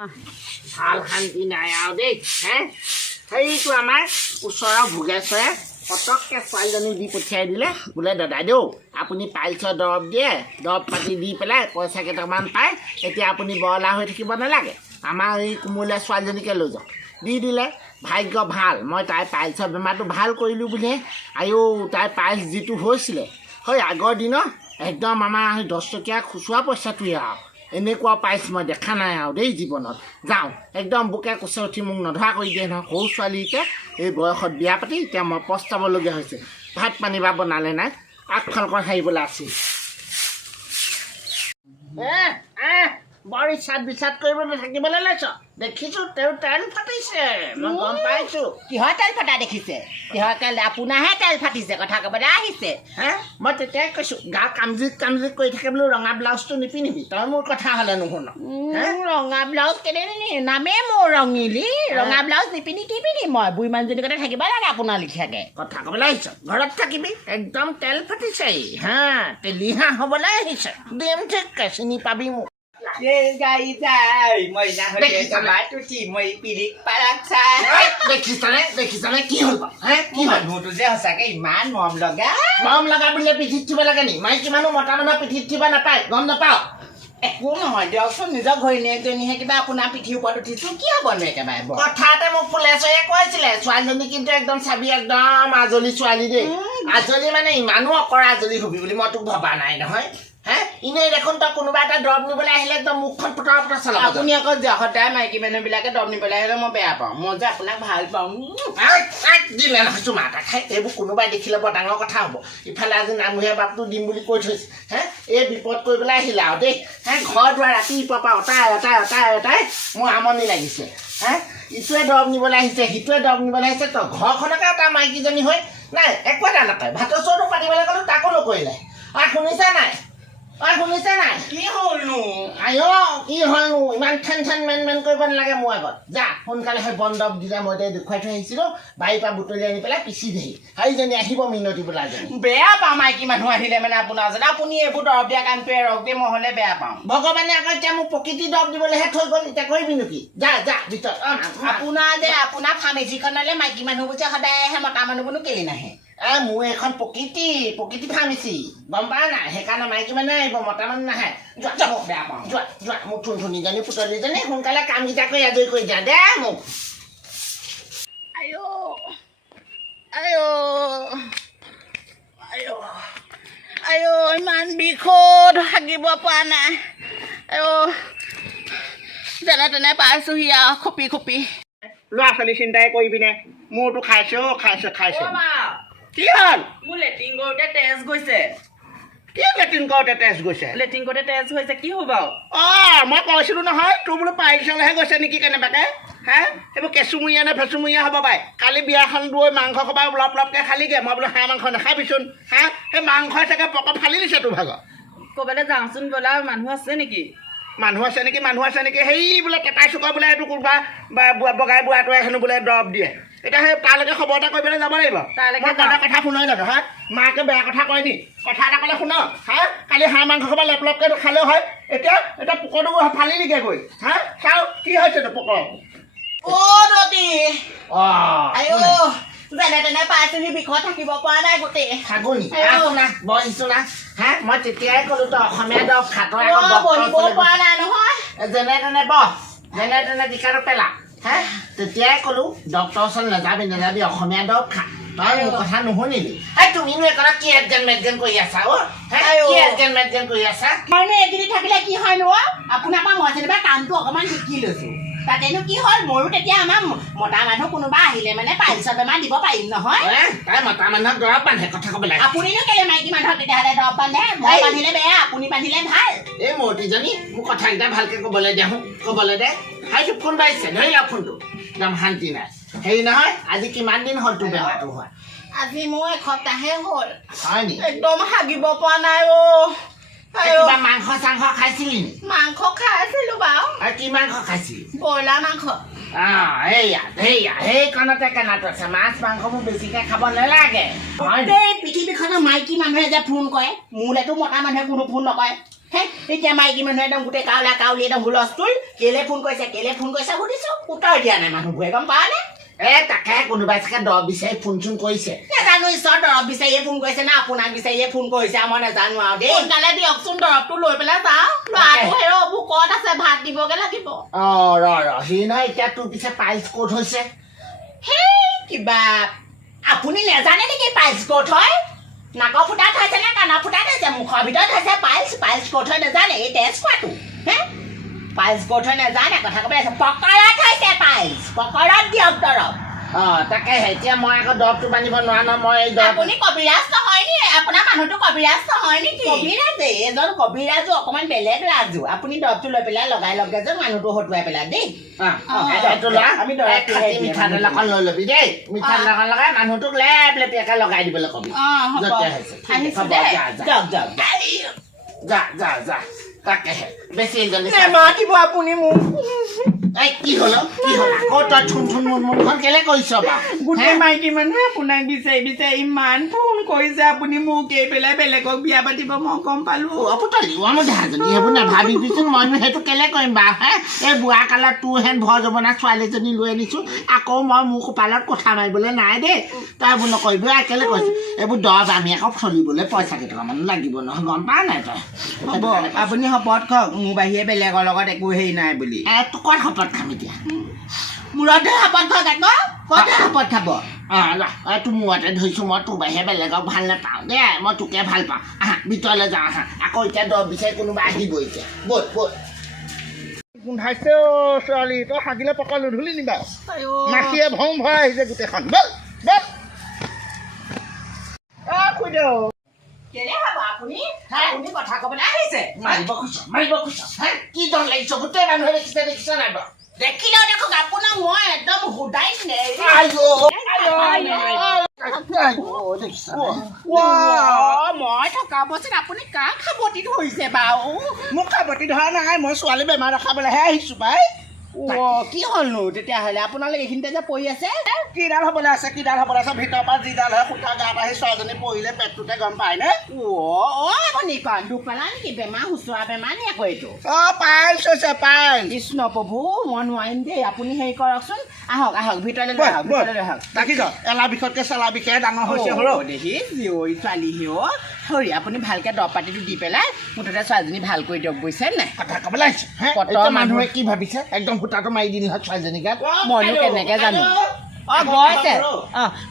ভাল শান্তি নাই আৰু দেই সেইটো আমাৰ ওচৰৰ ভোগেশ্বৰে পটককৈ ছোৱালীজনী দি পঠিয়াই দিলে বোলে দাদাইদেউ আপুনি পাইলছৰ দৰৱ দিয়ে দৰৱ পাতি দি পেলাই পইচা কেইটামান পায় এতিয়া আপুনি বৰলা হৈ থাকিব নালাগে আমাৰ এই কোমলীয়া ছোৱালীজনীকে লৈ যাওক দি দিলে ভাগ্য ভাল মই তাইৰ পাইলছৰ বেমাৰটো ভাল কৰিলোঁ বুলিহে আইও তাইৰ পাইলছ যিটো হৈছিলে হয় আগৰ দিনৰ একদম আমাৰ 10 টকীয়া খুচুৰা পইচাটোৱে আৰু এনেকুৱা পাইছ মই দেখা নাই আৰু দেই জীৱনত যাওঁ একদম বুকে কোচে উঠি মোক নধৰা কৰি দিয়ে নহয় সৰু ছোৱালীকে এই বয়সত বিয়া পাতি এতিয়া মই পস্তাবলগীয়া হৈছে ভাত পানী বা বনালে নাই আগফালখন সাৰিবলৈ আছিল বৰ ইচ্ছাত বিচাত কৰিবলৈ থাকিবলৈ লৈছ দেখিছোঁ তেওঁ তেল ফাটিছে মই গম পাইছোঁ কিহৰ তেল ফটা দেখিছে কিহৰ তেল আপোনাৰহে তেল ফাটিছে কথা ক'বলৈ আহিছে মই তেতিয়াই কৈছোঁ গা কামজিক কৰি থাকে বোলো ৰঙা ব্লাউজটো নিপিন্ধিবি তই মোৰ কথা হ'লে নুশুন ৰঙা ব্লাউজ কেনে নামেই মোৰ ৰঙিলি ৰঙা ব্লাউজ নিপিন্ধি কি পিন্ধিম মই বুঢ়ী মানুহজনী কথা থাকিব লাগে আপোনাৰ লিখিয়াকৈ কথা ক'বলৈ আহিছ ঘৰত থাকিবি একদম তেল ফাটিছে তেলিহা হ'বলৈ আহিছে দিম ঠিককৈ চিনি পাবি মোক দেখিছানে কি হ'ল কি হ'ল মোৰতো যে সঁচাকে ইমান মৰম লগা বুলিলে পিঠিত থিব লাগে নি মাইকী মানুহ মতা মানুহৰ পিঠিত থিব নাপায় গম নাপাওঁ একো নহয় দিয়কচোন নিজৰ ঘৈণীয়েকজনীহে কিবা আপোনাৰ পিঠিৰ ওপৰত উঠিছোঁ কি হ'বনো একেবাৰে কথা এটা মোক ফুলেশ্বৰীয়ে কৈছিলে ছোৱালীজনী কিন্তু একদম চাবি একদম আজলি ছোৱালী দেই আজলি মানে ইমানো অকৰা আজলি হবি বুলি মই তোক ভবা নাই নহয় এনেই দেখোন তই কোনোবা এটা দৰৱ নিবলৈ আহিলে একদম মুখখন পটৰ পটৰ চলাব আপুনি আকৌ সদায় মাইকী মানুহবিলাকে দৰৱ নিবলৈ আহিলে মই বেয়া পাওঁ মই যে আপোনাক ভাল পাওঁ দিলে নহয় চুমা এটা খাই এইবোৰ কোনোবাই দেখিলে বৰ ডাঙৰ কথা হ'ব ইফালে আজি নামঘৰীয়া বাপটো দিম বুলি কৈ থৈছে এই বিপদ কৰি পেলাই আহিলে আৰু দেই ঘৰ দুৱাৰ ৰাতিপুৱাৰ পৰা অটাই মোৰ আমনি লাগিছে ইটোৱে দৰৱ নিবলৈ আহিছে সিটোৱে দৰৱ নিবলৈ আহিছে তই ঘৰখনকে এটা মাইকীজনী হৈ নাই একো এটা নকয় ভাতৰ চৰটো পাতিবলৈ গ'লো তাকো নকৰিলে শুনিছা নাই কি হ'লনো কি হ'লনো ইমান ঠেন মেন কৰিব নালাগে মোৰ আগত যা সোনকালে সেই বন্ধৱ দিলে মই এতিয়া দেখুৱাই থৈ আহিছিলোঁ বাৰীৰ পৰা বুটলি আনি পেলাই পিচি দেহি সেইজনী আহিব মিনতি বোলা বেয়া পাওঁ মাইকী মানুহ আহিলে মানে আপোনাৰ যেন আপুনি এইবোৰ দৰৱ দিয়া কামটোৱে ৰখ দিয়ে মই হ'লে বেয়া পাওঁ ভগৱানে আকৌ এতিয়া মোক প্ৰকৃতি দৰৱ দিবলৈহে থৈ গ'ল এতিয়া কৰিবি নেকি যা ভিতৰত আপোনাৰ ফাৰ্মেচিখনলৈ মাইকী মানুহবোৰ যে সদায় আহে মতা মানুহবোৰনো কেলি নাহে মোৰ এখন প্ৰকৃতি ফাৰ্মেচি গম পাৱ নাই সেইকাৰণে মাইকী মানুহ আহিব মতা মানুহ নাহে বেয়া পাওঁ যোৱা মোক থুনথুনিজনী পুতলিজনী সোনকালে কামকেইটা কৰি আজৰি কৰি দিয়া দে মোক ইমান বিষত হাগিব পৰা নাই যেনে তেনে পাইছোহি আৰু খুপি ল'ৰা ছোৱালী চিন্তাই কৰিবিনে মোৰতো খাইছে কি হ'ল মোৰ লেট্ৰিন কৰোঁতে তেজ গৈছে কি লেট্ৰিন কৰোঁতে তেজ গৈছে লেট্ৰিন কৰোঁতে তেজ হৈছে কি হ'ব বাৰু মই কৈছিলোঁ নহয় তোৰ বোলো পাইলছলৈহে গৈছে নেকি কেনেবাকে এইবোৰ কেঁচুমূৰীয়া নে ফেচুমূৰীয়া হ'ব পাৰে কালি বিয়াখন গৈ মাংস খবা লপকৈ খালিগৈ মই বোলো হাঁহ মাংস নাখাবিচোন সেই মাংসই চাগে পকত ফালি দিছে তোৰ ভাগৰ ক'ৰবালৈ যাওঁচোন বোলা মানুহ আছে নেকি সেই বোলে কেঁটাই চুকা বোলে এইটো কোনোবা বগাই বুঢ়াটোৱে হেনো বোলে দৰৱ দিয়ে এতিয়া সেই তালৈকে খবৰ এটা কৰিবলৈ যাব লাগিব কথা শুনাই জানো মাকে বেয়া কথা কয় নি কথা এটা ক'লে শুন কালি হাঁহ মাংস খবা লপকৈ খালেও হয় এতিয়া পোকৰটো ফালি দিকে গৈ চাওঁ কি হৈছে তোৰ পোকৰ যেনে তেনে পাইছোহি বিষত থাকিব পৰা নাই গোটেই ছাগলী বহিছোঁ না মই তেতিয়াই ক'লোঁ তই অসমীয়া দৰৱ খাতৰ বহিব পৰা নাই নহয় যেনে তেনে টিকাটো পেলা তেতিয়াই ক'লোঁ ডক্টৰৰ ওচৰত নাযাবি অসমীয়া দৰৱ খা তই মোৰ কথা নুশুনিলি তুমিনো এটা কি এডজেন কৰি আছা কৰি আছা মইনো এইখিনি থাকিলে কি হয়নো আপোনাৰ পৰা মই যেনিবা কামটো অকণমান শিকি লৈছোঁ তাতেনো কি হ'ল মোৰো তেতিয়া আমাৰ মতা মানুহ কোনোবা আহিলে মানে পাইলছৰ বেমাৰ দিব পাৰিম নহয় তাই মতা মানুহক দৰৱ বান্ধে কথা ক'ব লাগে আপুনিনো কেলে মাইকী মানুহক তেতিয়াহ'লে দৰৱ বান্ধে মই বান্ধিলে বেয়া আপুনি বান্ধিলে ভাল এই মূৰ্তিজনী মোক কথাকেইটা ভালকৈ ক'বলৈ দে সেইটো ফোন বাঢ়িছে ধৰি লওক ফোনটো একদম শান্তি নাই হেৰি নহয় আজি কিমান দিন হ'ল তোৰ বেমাৰটো হোৱা আজি মোৰ এসপ্তাহে হ'ল হয় নি একদম হাগিব পৰা নাই কিবা মাংস চাংস খাইছিলি মাংস খাই আছিলোঁ বাৰু আৰু কি মাংস খাইছিলি ব্ৰইলাৰ মাংস সেইকণতে কেনাটো আছে মাছ মাংসবোৰ বেছিকৈ খাব নালাগে পৃথিৱীখনৰ মাইকী মানুহে যে ফোন কৰে মোলৈতো মতা মানুহে কোনো ফোন নকৰে হে এতিয়া মাইকী মানুহে একদম গোটেই কাউলা কাউলি একদম হুলস্থুল কেলে ফোন কৰিছে সুধিছো উত্তৰ দিয়া নাই মানুহবোৰে গম পাৱ নে তাকে কোনোবাই চাগে দৰৱ বিচাৰি ফোন চোন কৰিছে নাজানো ঈশ্বৰ দৰৱ বিচাৰিয়ে ফোন কৰিছে না আপোনাক বিচাৰিয়ে ফোন কৰিছে মই নাজানো আৰু দেই সোনকালে দিয়কচোন দৰৱটো লৈ পেলাই যাওঁ ল'ৰাটো হেৰ ভোকত আছে ভাত দিবগে লাগিব সি নহয় এতিয়া তোৰ পিছে পাইলছ ক'ত হৈছে সেই কিবা আপুনি নেজানে নেকি পাইলছ ক'ত হয় নাকৰ ফুটাত হৈছে নে কাণৰ ফুটাত হৈছে মুখৰ ভিতৰত হৈছে পাইলছ ক'ত হয় নেজানে এই তেজ খোৱাটো হে পাইলছ ক'ত হয় নেজানে কথা ক'বলৈ আছে পকৰত হৈছে পাইলছ পকৰত দিয়ক দৰৱ তাকে এতিয়া মই আকৌ দৰৱটো বান্ধিব নোৱাৰা ন মই এই দৰৱ আপুনি কবিৰাজ নহয় নি আপোনাৰ মানুহটো কবিৰাজ নহয় নেকি কবিৰাজে এজন কবিৰাজো অকণমান বেলেগ ৰাজু আপুনি দৰৱটো লৈ পেলাই লগাই লগে যে মানুহটো হতুৱাই পেলাই দেই আমি মিঠাতেল অকণ লৈ ল'বি দেই মিঠাতেল অকণ লগাই মানুহটোক লেপ লেপিয়াকে লগাই দিবলৈ কবি যা তাকেহে বেছি নেমাতিব আপুনি মোক কি হ'ল আকৌ তই চুন মুনখন কেলে কৰিছ গোটেই মাইকী মানুহে আপোনাক বিচাৰি ইমান ফোন কৰিছে আপুনি মোক এই পেলাই বেলেগক বিয়া পাতিব মই গম পালো পুতলি মই দেহাজনী সেইবোৰ নাভাবিবিচোন মইনো সেইটো কেলে কৰিম বা হে এই বুঢ়া কালত তোৰ হেন ভৰ জবনা ছোৱালীজনী লৈ আনিছোঁ আকৌ মই মোৰ কপালত কথা মাৰিবলৈ নাই দেই তই এইবোৰ নকৰিবি কেলে কৈছোঁ এইবোৰ দৰৱ আমি আকৌ চলিবলৈ পইচা কেইটকামান লাগিব নহয় গম পাৱ নাই তই হ'ব আপুনি শপত খাওক মোৰ বাহিৰে বেলেগৰ লগত একো হেৰি নাই বুলি তোৰ ক'ত শপত খাম এতিয়া মূৰতে শপত খাওক আকৌ ক'তে শপত খাব তোৰ মূৰতে ধৰিছোঁ মই তোৰ বাহিৰে বেলেগক ভাল নাপাওঁ দেই মই তোকে ভাল পাওঁ আহা ভিতৰলৈ যাওঁ আহা আকৌ এতিয়া দৰৱ বিচাৰি কোনোবা আহিব এতিয়া ব'ল গোন্ধাইছে ছোৱালী তই হাগিলে পকা নুধুলি নি বাৰু মাখিয়ে ভং ভৰাই আহিছে গোটেইখন ব'ল শুই দে কেলে হ'ব আপুনি কথা ক'বলৈ আহিছে মাৰিব খুচ কি দম লাগিছ গোটেই মানুহে দেখিছে নাই বাৰু দেখিলেও দেখোক আপোনাক মই একদম সুদাই মই থকা অৱস্থাত আপুনি কাক সাৱটি ধৰিছে বাৰু মোক সাৱটি ধৰা নাই মই ছোৱালী বেমাৰ দেখাবলৈহে আহিছোঁ পাই কি হ'লনো তেতিয়াহ'লে আপোনালোক এইখিনিতে যে পৰি আছে কিডাল হ'বলৈ আছে ভিতৰৰ পৰা যিডাল হয় সূতা গাত আহি ছোৱালীজনী পৰিলে পেটটোতে গম পায়নে আপুনি কণ দুখ পালা নেকি বেমাৰ সুচৰা বেমাৰ নি আকৌ এইটো পাইলছ হৈছে পাইলছ কৃষ্ণ প্ৰভু মই নোৱাৰিম দেই আপুনি হেৰি কৰকচোন আহক ভিতৰলৈ আহক দেখিছ এলা বিষতকৈ চেলা বিষে ডাঙৰ হৈছে দেখিছ ছোৱালী হৰি আপুনি ভালকৈ দৰৱ পাতিটো দি পেলাই মুঠতে ছোৱালীজনী ভাল কৰি দিয়ক বুজিছে নাই কথা ক'বলৈ আহিছোঁ মানুহে কি ভাবিছে একদম সূতাটো মাৰি দিলি হয় ছোৱালীজনী গাত মইনো কেনেকৈ জানো গৈছে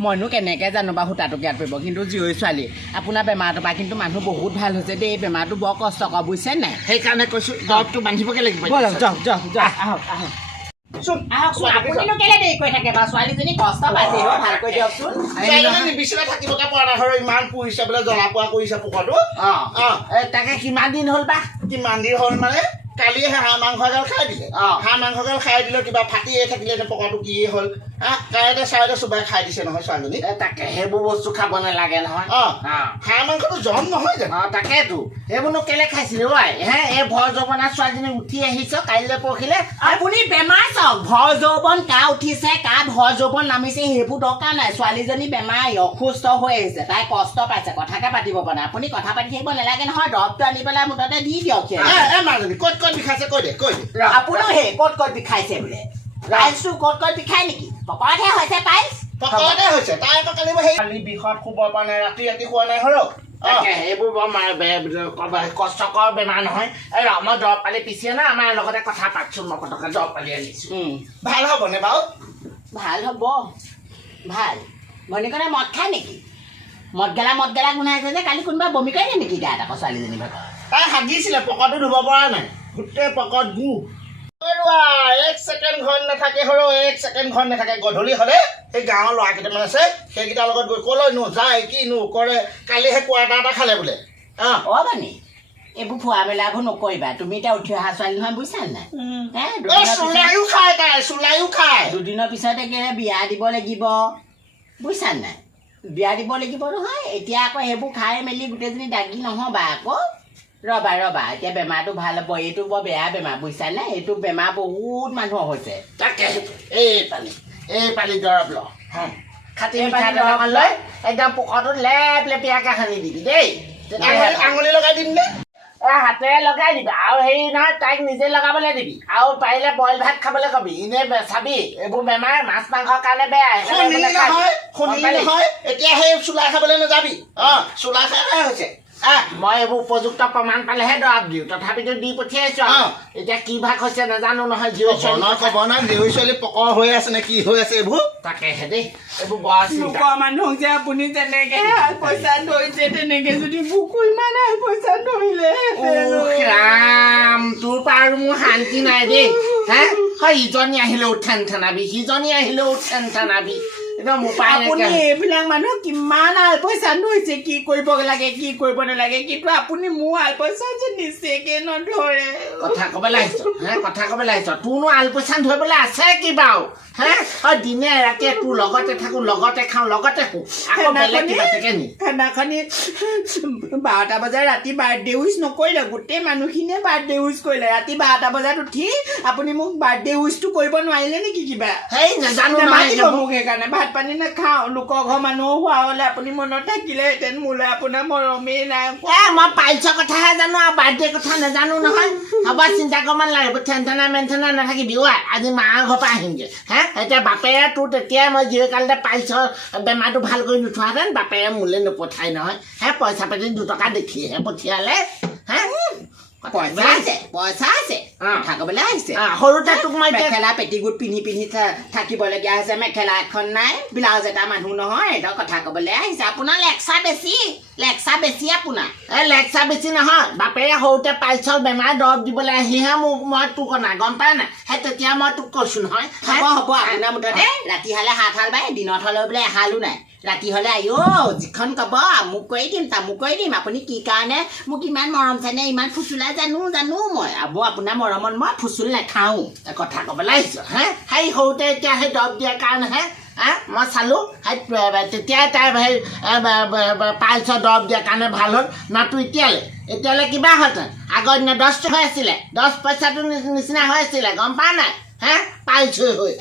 মইনো কেনেকৈ জানো বা সূতাটো গাত পৰিব কিন্তু জীয়ৰী ছোৱালী আপোনাৰ বেমাৰটোৰ পৰা কিন্তু মানুহ বহুত ভাল হৈছে দেই এই বেমাৰটো বৰ কষ্টকৰ বুজিছে নাই সেইকাৰণে কৈছোঁ দৰৱটো বান্ধিবগৈ লাগিব আপুনিনো কেলে দেৰি কৰি থাকে বাৰু ছোৱালীজনী কষ্ট পাইছে ভালকৈ দিয়কচোন নিবিচাৰে থাকিবকে পৰা নাই সৰু ইমান পুৰিছে বোলে জ্বলা পোৱা কৰিছে পোকৰটো তাকে কিমান দিন হ'ল বা কিমান দিন হ'ল মানে কালি হাঁহ মাংস এগাল খাই দিলে হাঁহ মাংসগাল খাই দিলে কিবা ফাটিয়ে থাকিলে পকাটো কি হ'ল কাইতে চাইতে চুবাই খাই দিছে নহয় ছোৱালীজনী তাকে সেইবোৰ বস্তু খাব নালাগে নহয় হাঁহ মাংসটো জম নহয় জানো তাকেতো সেইবোৰনো কেলে খাইছিলো এই ভৰ যৌৱনা ছোৱালীজনী উঠি আহিছ কাইলৈ পৰহিলে আপুনি বেমাৰ চাওক ভৰ যৌৱন কা উঠিছে কা ভৰ যৌৱন নামিছে সেইবোৰ দৰকাৰ নাই ছোৱালীজনী বেমাৰ অসুস্থ হৈ আহিছে তাই কষ্ট পাইছে কথাকে পাতিব পৰা নাই আপুনি কথা পাতি থাকিব নালাগে নহয় দৰৱটো আনি পেলাই মুঠতে দি দিয়ক মাজনী ক'ত বিষাইছে কৈ দে আপুনিও সেই ক'ত বিষাইছে বোলে পাইলছটো ক'ত বিষাই নেকি পকৰতহে হৈছে পাইলছ পকৰতে হৈছে তাই আকৌ কালি বিষত শুব পৰা নাই ৰাতি শোৱা নাই সৰহ এইবোৰ বৰ কষ্টকৰ বেমাৰ নহয় মই দৰৱ পালি পিছে না আমাৰ লগতে কথা পাতিছো মই পটককৈ দৰৱ পালি আনিছো ভাল হ'বনে বাৰু ভাল হ'ব ভাল ভনীকনে মদ খায় নেকি মদ গেলা গোন্ধাইছে যে কালি কোনোবা বমি কৰিলে নেকি গাত আকৌ ছোৱালীজনী ভাগৰ তাই হাগিছিলে পকৰটো ধুব পৰা নাই গোটেই পকৰত গু এক ছেকেণ্ড ঘৰত নাথাকে গধূলি হ'লে সেই গাঁৱৰ ল'ৰা কেইটামান আছে সেইকেইটাৰ লগত গৈ ক'লৈ যায় কিনো কৰে কালিহে কোৱাৰ্টাৰ এটা খালে বোলে বানী এইবোৰ ফুৰা মেলাবোৰ নকৰিবা তুমি এতিয়া উঠি অহা ছোৱালী নহয় বুজিছা নাই চুলাইও খায় দুদিনৰ পিছতে কেলে বিয়া দিব লাগিব বুজিছা নাই বিয়া দিব লাগিব নহয় এতিয়া আকৌ সেইবোৰ খাই মেলি গোটেইজনী দাগি নহ'বা আকৌ ৰবা এতিয়া বেমাৰটো ভাল হ'ব এইটো বৰ বেয়া বেমাৰ বুজিছা নে এইটো বেমাৰ বহুত মানুহৰ হৈছে তাকে এই পালি দৰৱ ল খাটি মিঠাতেল অকণ লৈ একদম পোকৰটো লেপ লেপিয়াকৈ সানি দিবি দেই আঙুলি লগাই দিম নে হাতেৰে লগাই দিবি আৰু হেৰি নহয় তাইক নিজে লগাবলৈ দিবি আৰু পাৰিলে বইল ভাত খাবলৈ কবি এনে চাবি এইবোৰ বেমাৰ মাছ মাংসৰ কাৰণে বেয়া শুনিলি নহয় এতিয়া সেই চোলাই খাবলৈ নাযাবি চোলাই খাই হৈছে মই এইবোৰ উপযুক্ত প্ৰমাণ পালেহে দৰৱ দিওঁ তথাপিতো দি পঠিয়াইছো এতিয়া কি ভাগ হৈছে নাজানো নহয় ক'ব না জীয়ৰী ছোৱালী পকৰ হৈ আছে নে কি হৈ আছে এইবোৰ তাকেহে দেই এইবোৰ বৰ লোকৰ মানুহক যে আপুনি তেনেকে পইচা ধৰিছে তেনেকে যদি মোকো ইমান পইচা ধৰিলে ৰাম তোৰ পৰা আৰু মোৰ শান্তি নাই দেই হে হয় ইজনী আহিলেও ঠেন ঠেনাবি সিজনী আহিলেও ঠেন ঠেনাবি একদম আপুনি এইবিলাক মানুহক কিমান পইচা ধৰিছে কি কৰিব লাগে কি কৰিব নালাগে কিন্তু আপুনি মোৰ পইচা যে নিচেকে নধৰে কথা ক'বলৈ আহিছ কথা ক'বলৈ আহিছ তোৰনো আলপৈচান ধৰিবলৈ আছে কি বাৰু হে দিনে ৰাতিয়ে তোৰ লগতে থাকো লগতে খাওঁ লগতে শো আকৌ বেলেগ কিবা থাকে নি সেইদিনাখনি 12টা বজাত ৰাতি বাৰ্থডে উইচ নকৰিলে গোটেই মানুহখিনিয়ে বাৰ্থডে উইচ কৰিলে ৰাতি 12টা বজাত উঠি আপুনি মোক বাৰ্থডে উইচটো কৰিব নোৱাৰিলে নেকি কিবা সেই নাজানো নামাতিব মোক সেইকাৰণে ভাত পানী নাখাওঁ লোকৰ ঘৰ মানুহ হোৱা হ'লে আপুনি মনত থাকিলেহেঁতেন মোলৈ আপোনাৰ মৰমেই নাই মই পাইলছৰ কথাহে জানো আৰু বাৰ্থডে কথা নাজানো নহয় হ'ব চিন্তা কৰিব নালাগে টেনচনা মেনচনা নাথাকিবি আজি মাৰ ঘৰৰ পৰা আহিমগৈ হে এতিয়া বাপেৰে তোৰ তেতিয়াই মই জীয়কালতে পাইলছৰ বেমাৰটো ভাল কৰি নোথোৱাহেঁতেন বাপেৰে মোলৈ নপঠাই নহয় হে পইচা পাতি 2 টকা দেখিহে পঠিয়ালে হে পইচা আছে কথা ক'বলৈ আহিছে সৰুতে তোক মই মেখেলা পেটিকুট পিন্ধি পিন্ধি থাকিবলগীয়া হৈছে মেখেলা এখন নাই ব্লাউজ এটা মানুহ নহয় এইটো কথা ক'বলৈ আহিছে আপোনাৰ লেকচা বেছি আপোনাৰ লেকচা বেছি নহয় বাপেৰে সৰুতে পাইলছৰ বেমাৰ দৰৱ দিবলৈ আহিহে মই তোক নাই গম পাই নাই সেই তেতিয়া মই তোক কৈছো নহয় হ'ব আপোনাৰ মুঠতে ৰাতি হ'লে 7 হাল বাই দিনত হ'লেও বোলে এহালো নাই ৰাতি হ'লে যিখন ক'ব মোক কৰি দিম তামুক কৰি দিম আপুনি কি কাৰণে মোক ইমান মৰম চেনে ইমান ফুচুলা জানো মই আপোনাৰ মৰমত মই ফুচুল নাখাওঁ কথা ক'বলৈ আহিছ হে সেই সৰুতে এতিয়া সেই দৰৱ দিয়াৰ কাৰণেহে মই চালো তেতিয়াই তাই সেই পাইলছৰ দৰৱ দিয়াৰ কাৰণে ভাল হ'ল নাতো এতিয়ালৈ কিবা হ'লহেঁতেন আগৰ দিনা 10 হৈ আছিলে 10 পইচাটো নিচিনা হৈ আছিলে গম পা নাই হে পাইলছ হৈ